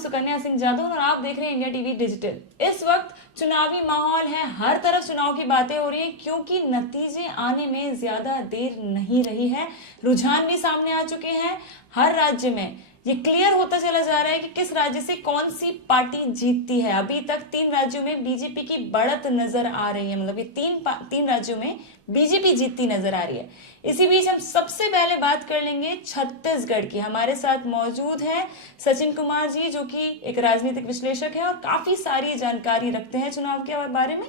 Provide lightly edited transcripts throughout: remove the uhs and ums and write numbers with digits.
सुकन्या सिंह जाधव और आप देख रहे हैं इंडिया टीवी डिजिटल। इस वक्त चुनावी माहौल है, हर तरफ चुनाव की बातें हो रही है क्योंकि नतीजे आने में ज्यादा देर नहीं रही है। रुझान भी सामने आ चुके हैं। हर राज्य में ये क्लियर होता चला जा रहा है कि किस राज्य से कौन सी पार्टी जीतती है। अभी तक 3 राज्यों में बीजेपी की बढ़त नजर आ रही है, मतलब ये तीन राज्यों में बीजेपी जीतती नजर आ रही है। इसी बीच हम सबसे पहले बात कर लेंगे छत्तीसगढ़ की। हमारे साथ मौजूद है सचिन कुमार जी, जो कि एक राजनीतिक विश्लेषक है और काफी सारी जानकारी रखते हैं चुनाव के बारे में।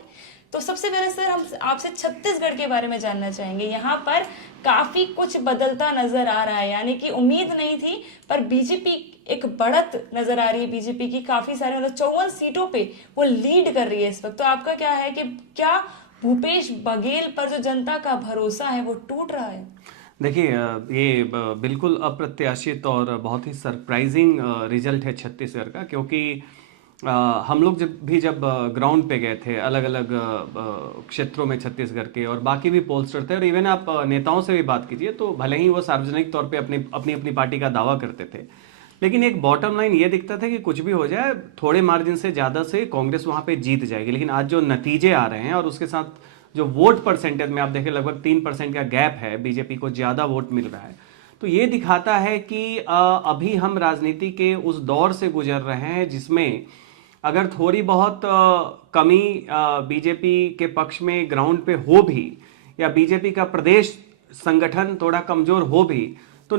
तो सबसे पहले सर हम आपसे छत्तीसगढ़ के बारे में जानना चाहेंगे। यहाँ पर काफी कुछ बदलता नजर आ रहा है, यानी कि उम्मीद नहीं थी पर बीजेपी एक बढ़त नजर आ रही है। बीजेपी की काफी सारे मतलब 54 सीटों पे वो लीड कर रही है इस वक्त। तो आपका क्या है कि क्या भूपेश बघेल पर जो जनता का भरोसा है वो टूट रहा है? देखिए, ये बिल्कुल अप्रत्याशित और बहुत ही सरप्राइजिंग रिजल्ट है छत्तीसगढ़ का, क्योंकि हम लोग जब ग्राउंड पे गए थे अलग अलग क्षेत्रों में छत्तीसगढ़ के, और बाकी भी पोलस्टर थे, और इवन आप नेताओं से भी बात कीजिए तो भले ही वो सार्वजनिक तौर पे अपनी अपनी पार्टी का दावा करते थे, लेकिन एक बॉटम लाइन ये दिखता था कि कुछ भी हो जाए थोड़े मार्जिन से ज़्यादा से कांग्रेस वहाँ पे जीत जाएगी। लेकिन आज जो नतीजे आ रहे हैं और उसके साथ जो वोट परसेंटेज में आप देखें लगभग 3% का गैप है, बीजेपी को ज़्यादा वोट मिल रहा है, तो ये दिखाता है कि अभी हम राजनीति के उस दौर से गुजर रहे हैं जिसमें अगर थोड़ी बहुत कमी बीजेपी के पक्ष में ग्राउंड पे हो भी, या बीजेपी का प्रदेश संगठन थोड़ा कमजोर हो भी, तो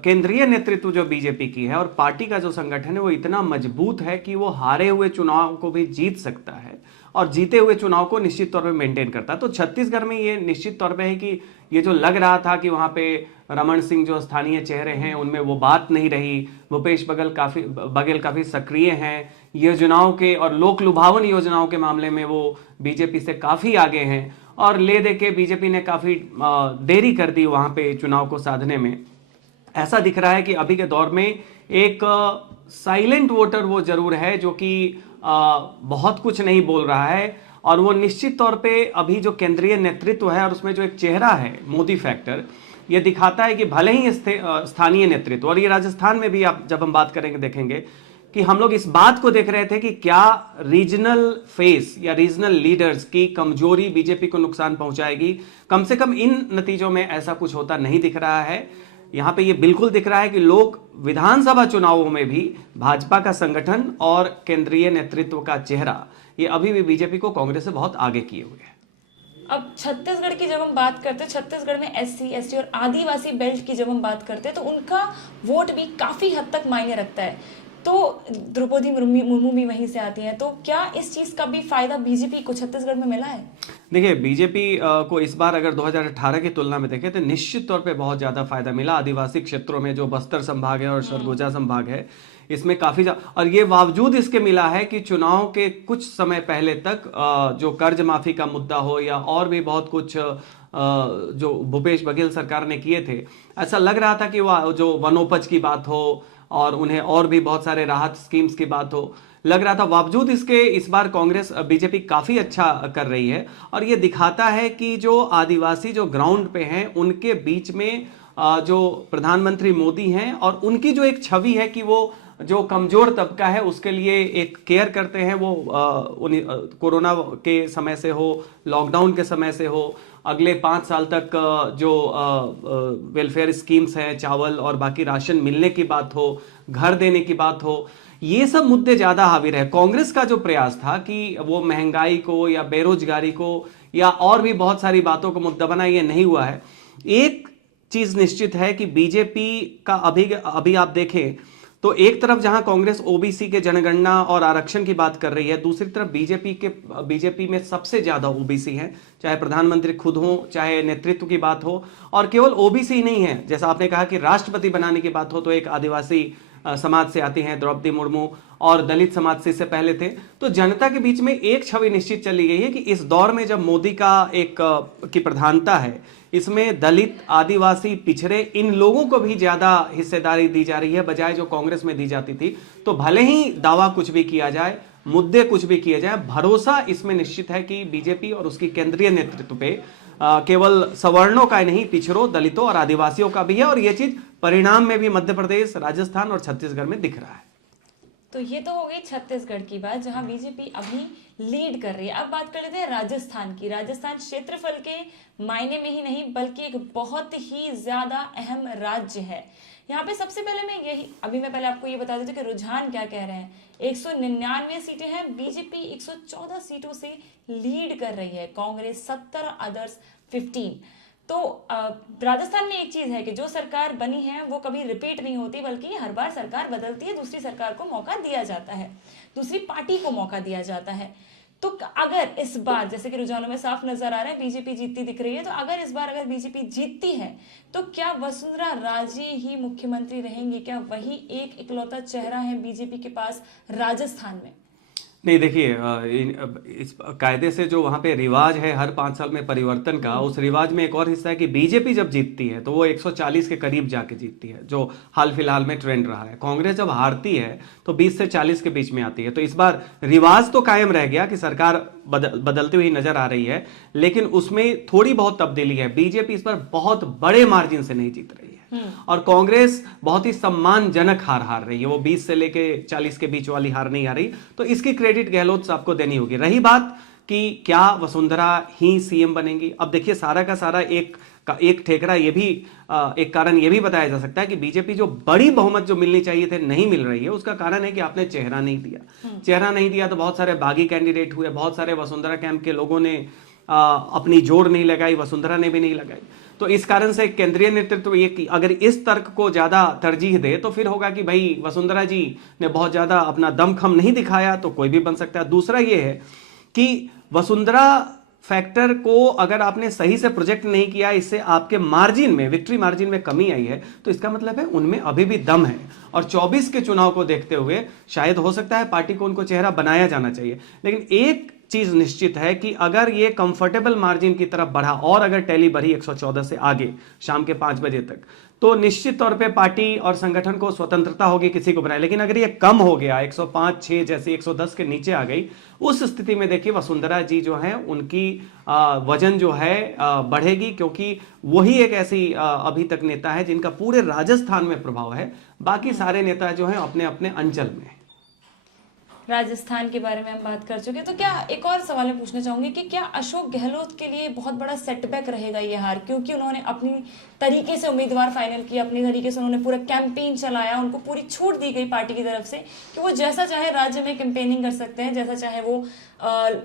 केंद्रीय नेतृत्व जो बीजेपी की है और पार्टी का जो संगठन है वो इतना मजबूत है कि वो हारे हुए चुनाव को भी जीत सकता है और जीते हुए चुनाव को निश्चित तौर पे मेंटेन करता है। तो छत्तीसगढ़ में ये निश्चित तौर पे है कि ये जो लग रहा था कि वहाँ पे रमन सिंह जो स्थानीय चेहरे हैं उनमें वो बात नहीं रही, भूपेश बघेल काफ़ी सक्रिय हैं योजनाओं के और लोक लुभावन योजनाओं के मामले में, वो बीजेपी से काफ़ी आगे हैं, और ले दे के बीजेपी ने काफ़ी देरी कर दी वहाँ पे चुनाव को साधने में। ऐसा दिख रहा है कि अभी के दौर में एक साइलेंट वोटर वो जरूर है जो कि बहुत कुछ नहीं बोल रहा है, और वो निश्चित तौर पे अभी जो केंद्रीय नेतृत्व है और उसमें जो एक चेहरा है मोदी फैक्टर, ये दिखाता है कि भले ही स्थानीय नेतृत्व, और ये राजस्थान में भी आप जब हम बात करेंगे देखेंगे कि हम लोग इस बात को देख रहे थे कि क्या रीजनल फेस या रीजनल लीडर्स की कमजोरी बीजेपी को नुकसान पहुंचाएगी। कम से कम इन नतीजों में ऐसा कुछ होता नहीं दिख रहा है। यहां पे ये बिल्कुल दिख रहा है कि लोग विधानसभा चुनावों में भी भाजपा का संगठन और केंद्रीय नेतृत्व का चेहरा ये अभी भी बीजेपी को कांग्रेस से बहुत आगे किए हुए हैं। अब छत्तीसगढ़ की जब हम बात करते हैं, छत्तीसगढ़ में एससी, एसटी और आदिवासी बेल्ट की जब हम बात करते हैं तो उनका वोट भी काफी हद तक मायने रखता है। तो द्रौपदी मुर्मू भी वहीं से आती हैं, तो क्या इस चीज का भी फायदा बीजेपी को छत्तीसगढ़ में मिला है? देखिए, बीजेपी को इस बार अगर 2018 की तुलना में देखें तो निश्चित तौर पे बहुत ज्यादा फायदा मिला। आदिवासी क्षेत्रों में जो बस्तर संभाग है और सरगुजा संभाग है, इसमें काफी और ये बावजूद इसके मिला है कि चुनाव के कुछ समय पहले तक जो कर्ज माफी का मुद्दा हो या और भी बहुत कुछ जो भूपेश बघेल सरकार ने किए थे, ऐसा लग रहा था कि वह जो वनोपज की बात हो और उन्हें और भी बहुत सारे राहत स्कीम्स की बात हो, लग रहा था। बावजूद इसके इस बार कांग्रेस बीजेपी काफी अच्छा कर रही है, और ये दिखाता है कि जो आदिवासी जो ग्राउंड पे हैं उनके बीच में जो प्रधानमंत्री मोदी हैं और उनकी जो एक छवि है कि वो जो कमजोर तबका है उसके लिए एक केयर करते हैं। वो कोरोना के समय से हो, लॉकडाउन के समय से हो, अगले 5 साल तक जो वेलफेयर स्कीम्स हैं, चावल और बाकी राशन मिलने की बात हो, घर देने की बात हो, ये सब मुद्दे ज्यादा हावी रहे। कांग्रेस का जो प्रयास था कि वो महंगाई को या बेरोजगारी को या और भी बहुत सारी बातों को मुद्दा बना, ये नहीं हुआ है। एक चीज निश्चित है कि बीजेपी का अभी आप देखें तो एक तरफ जहां कांग्रेस ओबीसी के जनगणना और आरक्षण की बात कर रही है, दूसरी तरफ बीजेपी में सबसे ज्यादा ओबीसी हैं, चाहे प्रधानमंत्री खुद हो, चाहे नेतृत्व की बात हो। और केवल ओबीसी ही नहीं है, जैसा आपने कहा कि राष्ट्रपति बनाने की बात हो तो एक आदिवासी समाज से आती हैं द्रौपदी मुर्मू, और दलित समाज से इससे पहले थे। तो जनता के बीच में एक छवि निश्चित चली गई है कि इस दौर में जब मोदी का की प्रधानता है, इसमें दलित, आदिवासी, पिछड़े, इन लोगों को भी ज्यादा हिस्सेदारी दी जा रही है बजाय जो कांग्रेस में दी जाती थी। तो भले ही दावा कुछ भी किया जाए, मुद्दे कुछ भी किए जाए, भरोसा इसमें निश्चित है कि बीजेपी और उसकी केंद्रीय नेतृत्व पे केवल सवर्णों का ही नहीं, पिछड़ों, दलितों और आदिवासियों का भी है। और यह चीज परिणाम में भी मध्य प्रदेश, राजस्थान और छत्तीसगढ़ में दिख रहा है। तो ये तो हो गई छत्तीसगढ़ की बात, जहां बीजेपी अभी लीड कर रही है। अब बात कर लेते हैं राजस्थान की। राजस्थान क्षेत्रफल के मायने में ही नहीं बल्कि एक बहुत ही ज्यादा अहम राज्य है। यहाँ पे सबसे पहले मैं पहले आपको ये बता देती हूँ कि रुझान क्या कह रहे हैं। 199 सीटें हैं, बीजेपी 114 सीटों से लीड कर रही है, कांग्रेस 70, अदर्स 15। तो राजस्थान में एक चीज है कि जो सरकार बनी है वो कभी रिपीट नहीं होती, बल्कि हर बार सरकार बदलती है, दूसरी सरकार को मौका दिया जाता है, दूसरी पार्टी को मौका दिया जाता है। तो अगर इस बार, जैसे कि रुझानों में साफ नजर आ रहा है, बीजेपी जीतती दिख रही है, तो अगर बीजेपी जीतती है तो क्या वसुंधरा राजे ही मुख्यमंत्री रहेंगी? क्या वही एक इकलौता चेहरा है बीजेपी के पास राजस्थान में? नहीं, देखिए, इस कायदे से जो वहाँ पे रिवाज है हर 5 साल में परिवर्तन का, उस रिवाज में एक और हिस्सा है कि बीजेपी जब जीतती है तो वो 140 के करीब जाके जीतती है, जो हाल फिलहाल में ट्रेंड रहा है। कांग्रेस जब हारती है तो 20 से 40 के बीच में आती है। तो इस बार रिवाज तो कायम रह गया कि सरकार बदलती हुई नजर आ रही है, लेकिन उसमें थोड़ी बहुत तब्दीली है। बीजेपी इस बार बहुत बड़े मार्जिन से नहीं जीत रही है और कांग्रेस बहुत ही सम्मानजनक हार रही है। वो 20 से लेके 40 के बीच वाली हार नहीं आ रही। तो इसकी क्रेडिट गहलोत साहब को देनी होगी। रही बात कि क्या वसुंधरा ही सीएम बनेंगी, अब देखिए सारा का सारा एक ठेकरा ये भी एक कारण ये भी बताया जा सकता है कि बीजेपी जो बड़ी बहुमत जो मिलनी चाहिए थे नहीं मिल रही है। उसका कारण है कि आपने चेहरा नहीं दिया तो बहुत सारे बागी कैंडिडेट हुए, बहुत सारे वसुंधरा कैंप के लोगों ने अपनी जोर नहीं लगाई, वसुंधरा ने भी नहीं लगाई। तो इस कारण से केंद्रीय नेतृत्व ये कि अगर इस तर्क को ज्यादा तरजीह दे तो फिर होगा कि भाई वसुंधरा जी ने बहुत ज्यादा अपना दमखम नहीं दिखाया तो कोई भी बन सकता है। दूसरा ये है कि वसुंधरा फैक्टर को अगर आपने सही से प्रोजेक्ट नहीं किया, इससे आपके विक्ट्री मार्जिन में कमी आई है, तो इसका मतलब है उनमें अभी भी दम है। और 24 के चुनाव को देखते हुए शायद हो सकता है पार्टी को उनको चेहरा बनाया जाना चाहिए। लेकिन एक चीज निश्चित है कि अगर ये कंफर्टेबल मार्जिन की तरफ बढ़ा और अगर टैली बढ़ी 114 से आगे शाम के 5 बजे तक, तो निश्चित तौर पे पार्टी और संगठन को स्वतंत्रता होगी किसी को बनाए। लेकिन अगर ये कम हो गया 105, 6 जैसे 110 के नीचे आ गई, उस स्थिति में देखिए वसुंधरा जी जो है उनकी वजन जो है बढ़ेगी, क्योंकि वही एक ऐसी अभी तक नेता है जिनका पूरे राजस्थान में प्रभाव है। बाकी सारे नेता जो हैं अपने अपने अंचल में। राजस्थान के बारे में हम बात कर चुके हैं, तो क्या एक और सवाल मैं पूछना चाहूंगी कि क्या अशोक गहलोत के लिए बहुत बड़ा सेटबैक रहेगा ये हार? क्योंकि उन्होंने अपनी तरीके से उम्मीदवार फाइनल किया, अपनी तरीके से उन्होंने पूरा कैंपेन चलाया, उनको पूरी छूट दी गई पार्टी की तरफ से कि वो जैसा चाहे राज्य में कैंपेनिंग कर सकते हैं, जैसा चाहे वो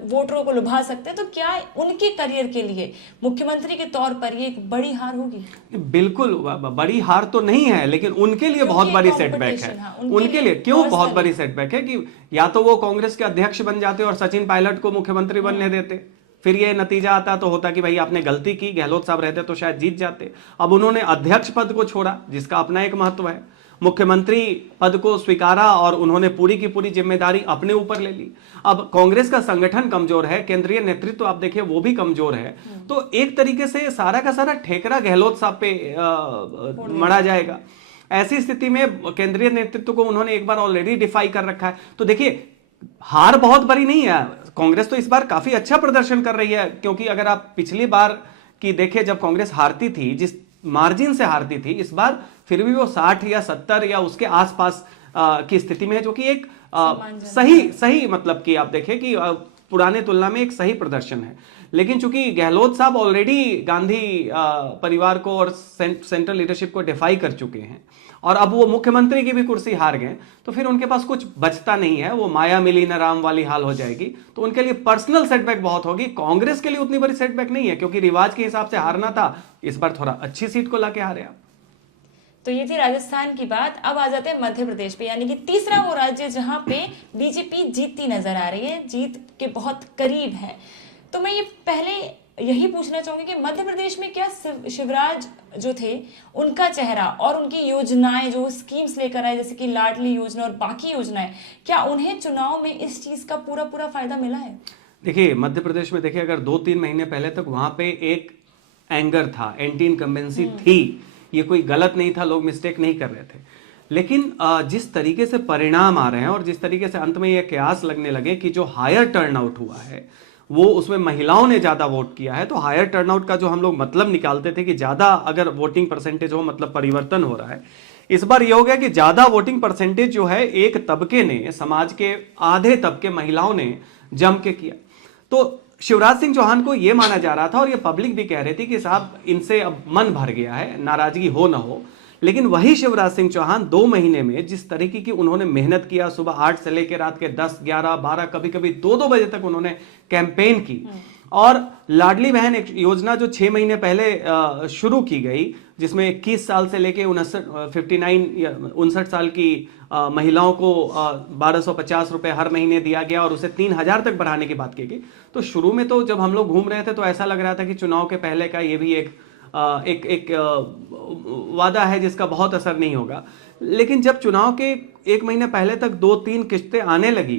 वोटरों को लुभा सकते हैं। तो क्या उनके करियर के लिए मुख्यमंत्री के तौर पर ये एक बड़ी हार होगी? बिल्कुल बड़ी हार तो नहीं है, लेकिन उनके लिए बहुत बड़ी सेटबैक है। उनके लिए क्यों बहुत बड़ी सेटबैक है कि या तो वो कांग्रेस के अध्यक्ष बन जाते और सचिन पायलट को मुख्यमंत्री बनने देते, फिर ये नतीजा आता तो होता कि भाई आपने गलती की, गहलोत साहब रहते तो शायद जीत जाते। अब उन्होंने अध्यक्ष पद को छोड़ा जिसका अपना एक महत्व है, मुख्यमंत्री पद को स्वीकारा और उन्होंने पूरी की पूरी जिम्मेदारी अपने ऊपर ले ली। अब कांग्रेस का संगठन कमजोर है, केंद्रीय नेतृत्व आप देखिए वो भी कमजोर है। तो एक तरीके से सारा का सारा ठेकरा गहलोत साहब पे मढ़ा जाएगा। ऐसी स्थिति में केंद्रीय नेतृत्व को उन्होंने एक बार ऑलरेडी डिफाई कर रखा है। तो देखिए हार बहुत बड़ी नहीं है। कांग्रेस तो इस बार काफी अच्छा प्रदर्शन कर रही है, क्योंकि अगर आप पिछली बार की देखें जब कांग्रेस हारती थी, जिस मार्जिन से हारती थी, इस बार फिर भी वो 60 या 70 या उसके आसपास की स्थिति में है, जो कि एक सही मतलब कि आप देखें कि पुराने तुलना में एक सही प्रदर्शन है। लेकिन चूंकि गहलोत साहब ऑलरेडी गांधी परिवार को और सेंट्रल लीडरशिप को डिफाई कर चुके हैं और अब वो मुख्यमंत्री की भी कुर्सी हार गए, तो फिर उनके पास कुछ बचता नहीं है। वो माया मिली न राम वाली हाल हो जाएगी। तो उनके लिए पर्सनल सेटबैक बहुत होगी। कांग्रेस के लिए उतनी बड़ी सेटबैक नहीं है, क्योंकि रिवाज के हिसाब से हारना था, इस बार थोड़ा अच्छी सीट को लाके हारे आप। तो ये थी राजस्थान की बात। अब आ जाते हैं मध्य प्रदेश पे, यानी कि तीसरा वो राज्य जहां पे बीजेपी जीतती नजर आ रही है, जीत के बहुत करीब है। तो मैं ये पहले यही पूछना चाहूंगी कि मध्य प्रदेश में क्या शिवराज जो थे उनका चेहरा और उनकी योजनाएं जो स्कीम्स लेकर आए, जैसे कि लाडली योजना और बाकी योजनाएं, क्या उन्हें चुनाव में इस चीज का पूरा फायदा मिला है? देखिए मध्य प्रदेश में देखिए अगर 2-3 महीने पहले तक वहां पे एक एंगर था, एंटी इनकम्बेंसी थी, ये कोई गलत नहीं था, लोग मिस्टेक नहीं कर रहे थे। लेकिन जिस तरीके से परिणाम आ रहे हैं और जिस तरीके से अंत में ये कयास लगने लगे कि जो हायर टर्नआउट हुआ है वो उसमें महिलाओं ने ज्यादा वोट किया है, तो हायर टर्नआउट का जो हम लोग मतलब निकालते थे कि ज्यादा अगर वोटिंग परसेंटेज हो मतलब परिवर्तन हो रहा है, इस बार ये हो गया कि ज्यादा वोटिंग परसेंटेज जो है एक तबके ने, समाज के आधे तबके महिलाओं ने जम के किया। तो शिवराज सिंह चौहान को यह माना जा रहा था और ये पब्लिक भी कह रही थी कि साहब इनसे अब मन भर गया है, नाराजगी हो ना हो। लेकिन वही शिवराज सिंह चौहान 2 महीने में जिस तरीके की उन्होंने मेहनत किया, सुबह 8 से लेकर रात के 10, 11, 12, कभी कभी 2-2 बजे तक उन्होंने कैंपेन की। और लाडली बहन एक योजना जो 6 महीने पहले शुरू की गई, जिसमें 21 साल से लेके 59 साल की महिलाओं को 1250 रुपए हर महीने दिया गया और उसे 3000 तक बढ़ाने की बात की गई। तो शुरू में तो जब हम लोग घूम रहे थे तो ऐसा लग रहा था कि चुनाव के पहले का ये भी एक वादा है जिसका बहुत असर नहीं होगा। लेकिन जब चुनाव के 1 महीने पहले तक 2-3 किस्तें आने लगी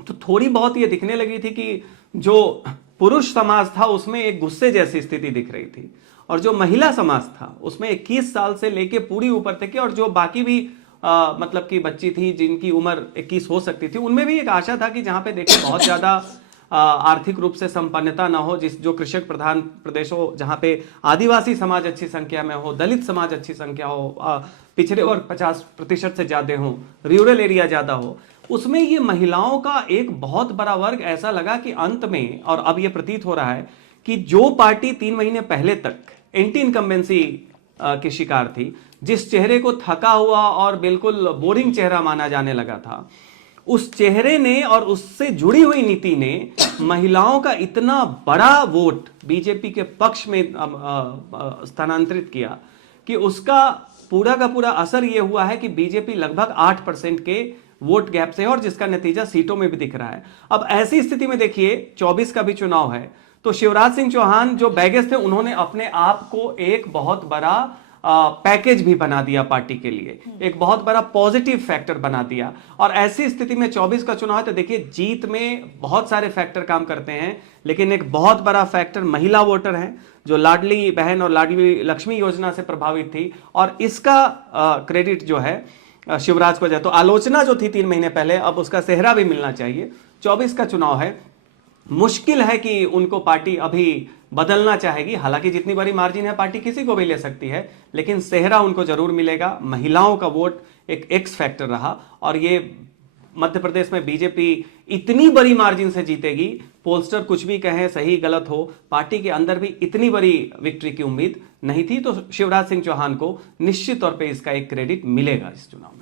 तो थोड़ी बहुत ये दिखने लगी थी कि जो पुरुष समाज था उसमें एक गुस्से जैसी स्थिति दिख रही थी, और जो महिला समाज था उसमें 21 साल से लेके पूरी ऊपर तक की, और जो बाकी भी मतलब कि बच्ची थी जिनकी उम्र 21 हो सकती थी, उनमें भी एक आशा था कि जहां पे देखिए बहुत ज्यादा आर्थिक रूप से संपन्नता ना हो, जो कृषक प्रधान प्रदेश हो, जहां पे आदिवासी समाज अच्छी संख्या में हो, दलित समाज अच्छी संख्या हो, पिछड़े वर्ग 50% से ज्यादा हो, रूरल एरिया ज्यादा हो, उसमें ये महिलाओं का एक बहुत बड़ा वर्ग ऐसा लगा कि अंत में, और अब ये प्रतीत हो रहा है कि जो पार्टी 3 महीने पहले तक एंटी इनकम्बेंसी की शिकार थी, जिस चेहरे को थका हुआ और बिल्कुल बोरिंग चेहरा माना जाने लगा था, उस चेहरे ने और उससे जुड़ी हुई नीति ने महिलाओं का इतना बड़ा वोट बीजेपी के पक्ष में स्थानांतरित किया कि उसका पूरा का पूरा असर यह हुआ है कि बीजेपी लगभग 8% के वोट गैप से है, और जिसका नतीजा सीटों में भी दिख रहा है। अब ऐसी स्थिति में देखिए 24 का भी चुनाव है, तो शिवराज सिंह चौहान जो बैगेज थे उन्होंने अपने आप को एक बहुत बड़ा पैकेज भी बना दिया पार्टी के लिए, एक बहुत बड़ा पॉजिटिव फैक्टर बना दिया। और ऐसी स्थिति में 24 का चुनाव है तो देखिए जीत में बहुत सारे फैक्टर काम करते हैं, लेकिन एक बहुत बड़ा फैक्टर महिला वोटर है जो लाडली बहन और लाडली लक्ष्मी योजना से प्रभावित थी, और इसका क्रेडिट जो है शिवराज को जाए। तो आलोचना जो थी 3 महीने पहले, अब उसका सेहरा भी मिलना चाहिए। 24 का चुनाव है, मुश्किल है कि उनको पार्टी अभी बदलना चाहेगी, हालांकि जितनी बड़ी मार्जिन है पार्टी किसी को भी ले सकती है, लेकिन सेहरा उनको जरूर मिलेगा। महिलाओं का वोट एक एक्स फैक्टर रहा, और ये मध्य प्रदेश में बीजेपी इतनी बड़ी मार्जिन से जीतेगी, पोलस्टर कुछ भी कहें, सही गलत हो, पार्टी के अंदर भी इतनी बड़ी विक्ट्री की उम्मीद नहीं थी। तो शिवराज सिंह चौहान को निश्चित तौर पर इसका एक क्रेडिट मिलेगा इस चुनाव में।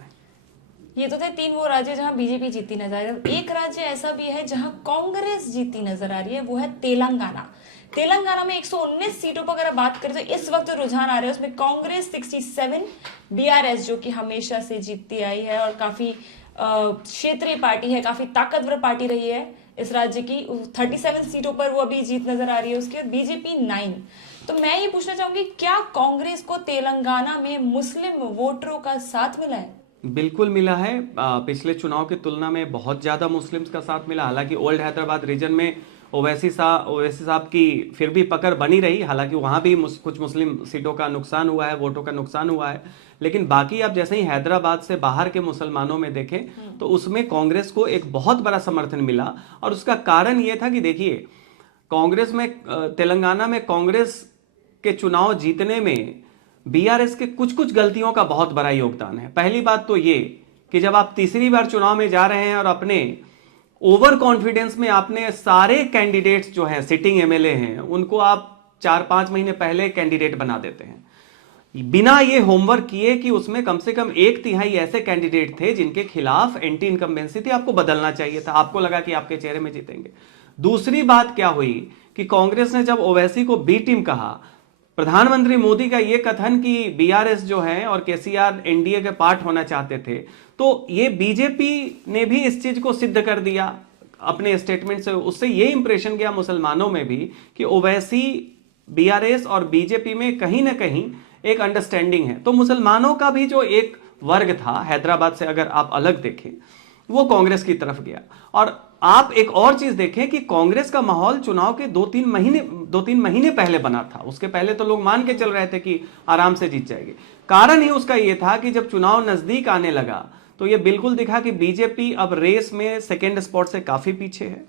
ये तो थे 3 वो राज्य जहां बीजेपी जीती नजर आ रही है। एक राज्य ऐसा भी है जहां कांग्रेस जीती नजर आ रही है, वो है तेलंगाना। तेलंगाना में 119 सीटों पर अगर बात करें तो इस वक्त रुझान आ रहे हैं उसमें कांग्रेस 67, बीआरएस जो कि हमेशा से जीतती आई है और काफी क्षेत्रीय पार्टी है, काफी ताकतवर पार्टी रही है इस राज्य की, 37 सीटों पर वो अभी जीत नजर आ रही है उसकी, और बीजेपी 9। तो मैं ये पूछना चाहूंगी, क्या कांग्रेस को तेलंगाना में मुस्लिम वोटरों का साथ मिला है? बिल्कुल मिला है। पिछले चुनाव की तुलना में बहुत ज्यादा मुस्लिम्स का साथ मिला। हालांकि ओल्ड हैदराबाद रीजन में ओवैसी साहब की फिर भी पकड़ बनी रही, हालांकि वहां भी कुछ मुस्लिम सीटों का नुकसान हुआ है, वोटों का नुकसान हुआ है। लेकिन बाकी आप जैसे ही हैदराबाद से बाहर के मुसलमानों में देखें तो उसमें कांग्रेस को एक बहुत बड़ा समर्थन मिला, और उसका कारण यह था कि देखिए कांग्रेस में, तेलंगाना में कांग्रेस के चुनाव जीतने में बीआरएस के कुछ कुछ गलतियों का बहुत बड़ा योगदान है। पहली बात तो ये कि जब आप तीसरी बार चुनाव में जा रहे हैं और अपने ओवर कॉन्फिडेंस में आपने सारे कैंडिडेट्स जो हैं, सिटिंग एमएलए हैं, उनको आप 4-5 महीने पहले कैंडिडेट बना देते हैं, बिना ये होमवर्क किए कि उसमें कम से कम 1/3 ऐसे कैंडिडेट थे जिनके खिलाफ एंटी इनकम्बेंसी थी, आपको बदलना चाहिए था, आपको लगा कि आपके चेहरे में जीतेंगे। दूसरी बात क्या हुई कि कांग्रेस ने जब ओवैसी को बी टीम कहा, प्रधानमंत्री मोदी का यह कथन कि बीआरएस जो है और केसीआर एनडीए के पार्ट होना चाहते थे, तो ये बीजेपी ने भी इस चीज को सिद्ध कर दिया अपने स्टेटमेंट से। उससे ये इंप्रेशन गया मुसलमानों में भी कि ओवैसी, बीआरएस और बीजेपी में कहीं ना कहीं एक अंडरस्टैंडिंग है। तो मुसलमानों का भी जो एक वर्ग था हैदराबाद से, अगर आप अलग देखें, वो कांग्रेस की तरफ गया। और आप एक और चीज देखें कि कांग्रेस का माहौल चुनाव के 2-3 महीने पहले बना था। उसके पहले तो लोग मान के चल रहे थे कि आराम से जीत जाएगी। कारण ही उसका यह था कि जब चुनाव नजदीक आने लगा तो यह बिल्कुल दिखा कि बीजेपी अब रेस में सेकेंड स्पॉट से काफी पीछे है।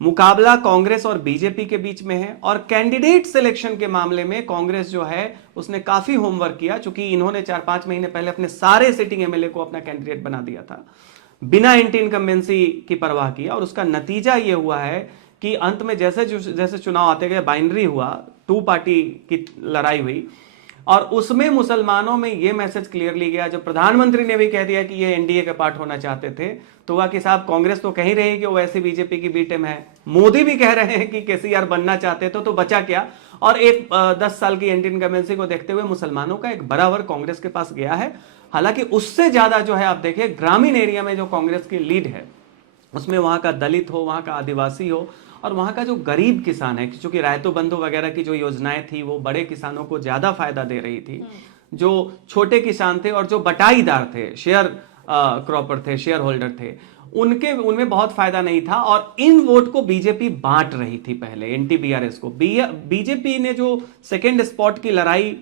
मुकाबला कांग्रेस और बीजेपी के बीच में है, और कैंडिडेट सिलेक्शन के मामले में कांग्रेस जो है उसने काफी होमवर्क किया, चूंकि इन्होंने 4-5 महीने पहले अपने सारे सिटिंग एमएलए को अपना कैंडिडेट बना दिया था बिना एंटी इनकम्बेंसी की परवाह किया, और उसका नतीजा यह हुआ है कि अंत में जैसे जैसे चुनाव आते गए बाइनरी हुआ, 2 पार्टी की लड़ाई हुई, और उसमें मुसलमानों में यह मैसेज क्लियरली गया, जब प्रधानमंत्री ने भी कह दिया कि ये एनडीए का पार्ट होना चाहते थे, तो वह कि साहब कांग्रेस तो कह ही रही है कि वो वैसे बीजेपी की बी टीम है, मोदी भी कह रहे हैं कि केसीआर बनना चाहते तो बचा क्या, और एक 10 साल की एंटी इनकम्बेंसी को देखते हुए मुसलमानों का एक बड़ा वर्ग कांग्रेस के पास गया है। हालांकि उससे ज्यादा जो है आप देखिए ग्रामीण एरिया में जो कांग्रेस की लीड है उसमें वहां का दलित हो, वहां का आदिवासी हो, और वहां का जो गरीब किसान है, क्योंकि रायतो बंधु वगैरह की जो योजनाएं थी वो बड़े किसानों को ज्यादा फायदा दे रही थी, जो छोटे किसान थे और जो बटाईदार थे, शेयर क्रॉपर थे, शेयर होल्डर थे, उनमें बहुत फायदा नहीं था, और इन वोट को बीजेपी बांट रही थी पहले, एंटी बीआरएस को। बीजेपी ने जो सेकेंड स्पॉट की लड़ाई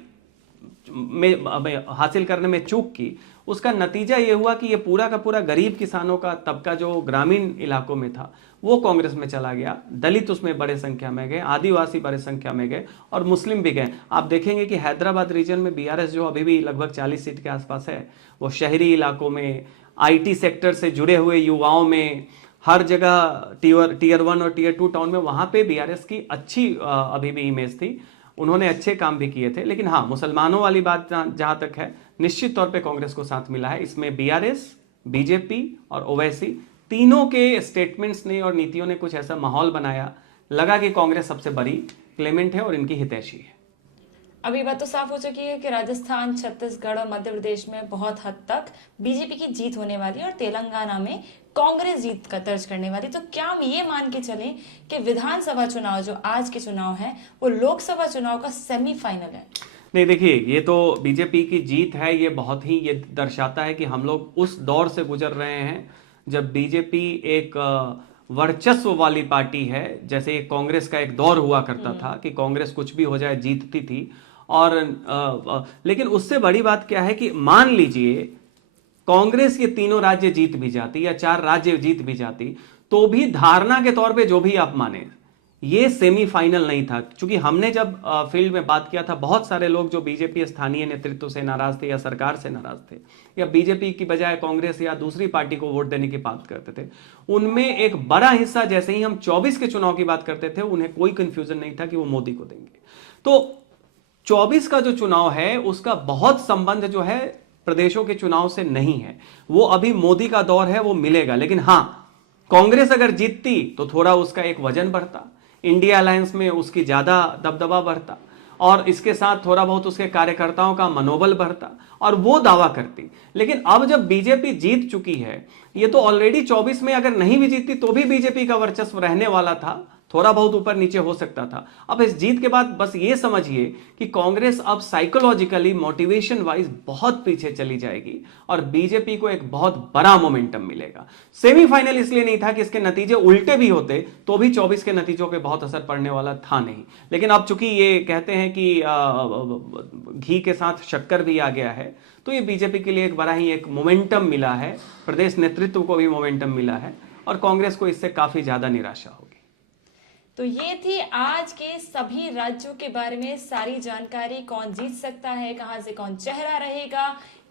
में हासिल करने में चूक की, उसका नतीजा यह हुआ कि यह पूरा का पूरा गरीब किसानों का तबका जो ग्रामीण इलाकों में था वो कांग्रेस में चला गया, दलित उसमें बड़े संख्या में गए, आदिवासी बड़े संख्या में गए, और मुस्लिम भी गए। आप देखेंगे कि हैदराबाद रीजन में बीआरएस जो अभी भी लगभग 40 सीट के आसपास है, वो शहरी इलाकों में, आईटी सेक्टर से जुड़े हुए युवाओं में, हर जगह टीयर 1 और टीयर 2 टाउन में, वहां पे बीआरएस की अच्छी अभी भी इमेज थी, उन्होंने अच्छे काम भी किए थे। लेकिन हाँ, मुसलमानों वाली बात जहां तक है, निश्चित तौर पे कांग्रेस को साथ मिला है इसमें। बीआरएस, बीजेपी और ओवैसी तीनों के स्टेटमेंट्स ने और नीतियों ने कुछ ऐसा माहौल बनाया, लगा कि कांग्रेस सबसे बड़ी क्लेमेंट है और इनकी हितैषी है। अभी बात तो साफ हो चुकी है कि राजस्थान, छत्तीसगढ़ और मध्य प्रदेश में बहुत हद तक बीजेपी की जीत होने वाली है और तेलंगाना में कांग्रेस जीत का दर्ज करने वाली। तो क्या हम ये मान के चलें कि विधानसभा चुनाव जो आज के चुनाव है वो लोकसभा चुनाव का सेमीफाइनल है? नहीं, देखिए, ये तो बीजेपी की जीत है, ये बहुत ही ये दर्शाता है कि हम लोग उस दौर से गुजर रहे हैं जब बीजेपी एक वर्चस्व वाली पार्टी है, जैसे कांग्रेस का एक दौर हुआ करता था कि कांग्रेस कुछ भी हो जाए जीतती थी। और लेकिन उससे बड़ी बात क्या है कि मान लीजिए कांग्रेस ये 3 राज्य जीत भी जाती या 4 राज्य जीत भी जाती, तो भी धारणा के तौर पे जो भी आप माने, ये सेमीफाइनल नहीं था। क्योंकि हमने जब फील्ड में बात किया था, बहुत सारे लोग जो बीजेपी स्थानीय नेतृत्व से नाराज थे या सरकार से नाराज थे या बीजेपी की बजाय कांग्रेस या दूसरी पार्टी को वोट देने की बात करते थे, उनमें एक बड़ा हिस्सा, जैसे ही हम 24 के चुनाव की बात करते थे, उन्हें कोई कंफ्यूजन नहीं था कि वो मोदी को देंगे। तो 24 का जो चुनाव है उसका बहुत संबंध जो है प्रदेशों के चुनाव से नहीं है, वो अभी मोदी का दौर है, वो मिलेगा। लेकिन हां, कांग्रेस अगर जीतती तो थोड़ा उसका एक वजन बढ़ता, इंडिया अलायंस में उसकी ज्यादा दबदबा बढ़ता, और इसके साथ थोड़ा बहुत उसके कार्यकर्ताओं का मनोबल बढ़ता और वो दावा करती। लेकिन अब जब बीजेपी जीत चुकी है, ये तो ऑलरेडी 24 में अगर नहीं भी जीतती तो भी बीजेपी का वर्चस्व रहने वाला था, थोड़ा बहुत ऊपर नीचे हो सकता था। अब इस जीत के बाद बस ये समझिए कि कांग्रेस अब साइकोलॉजिकली, मोटिवेशन वाइज बहुत पीछे चली जाएगी और बीजेपी को एक बहुत बड़ा मोमेंटम मिलेगा। सेमीफाइनल इसलिए नहीं था कि इसके नतीजे उल्टे भी होते तो भी 24 के नतीजों पे बहुत असर पड़ने वाला था नहीं। लेकिन अब चूंकि ये कहते हैं कि घी के साथ शक्कर भी आ गया है, तो ये बीजेपी के लिए एक बड़ा ही एक मोमेंटम मिला है, प्रदेश नेतृत्व को भी मोमेंटम मिला है, और कांग्रेस को इससे काफी ज्यादा निराशा होगी। तो ये थी आज के सभी राज्यों के बारे में सारी जानकारी, कौन जीत सकता है, कहां से कौन चेहरा रहेगा,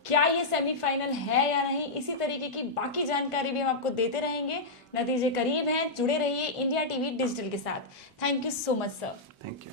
क्या ये सेमीफाइनल है या नहीं, इसी तरीके की बाकी जानकारी भी हम आपको देते रहेंगे। नतीजे करीब हैं, जुड़े रहिए इंडिया टीवी डिजिटल के साथ। Thank you so much sir. Thank you.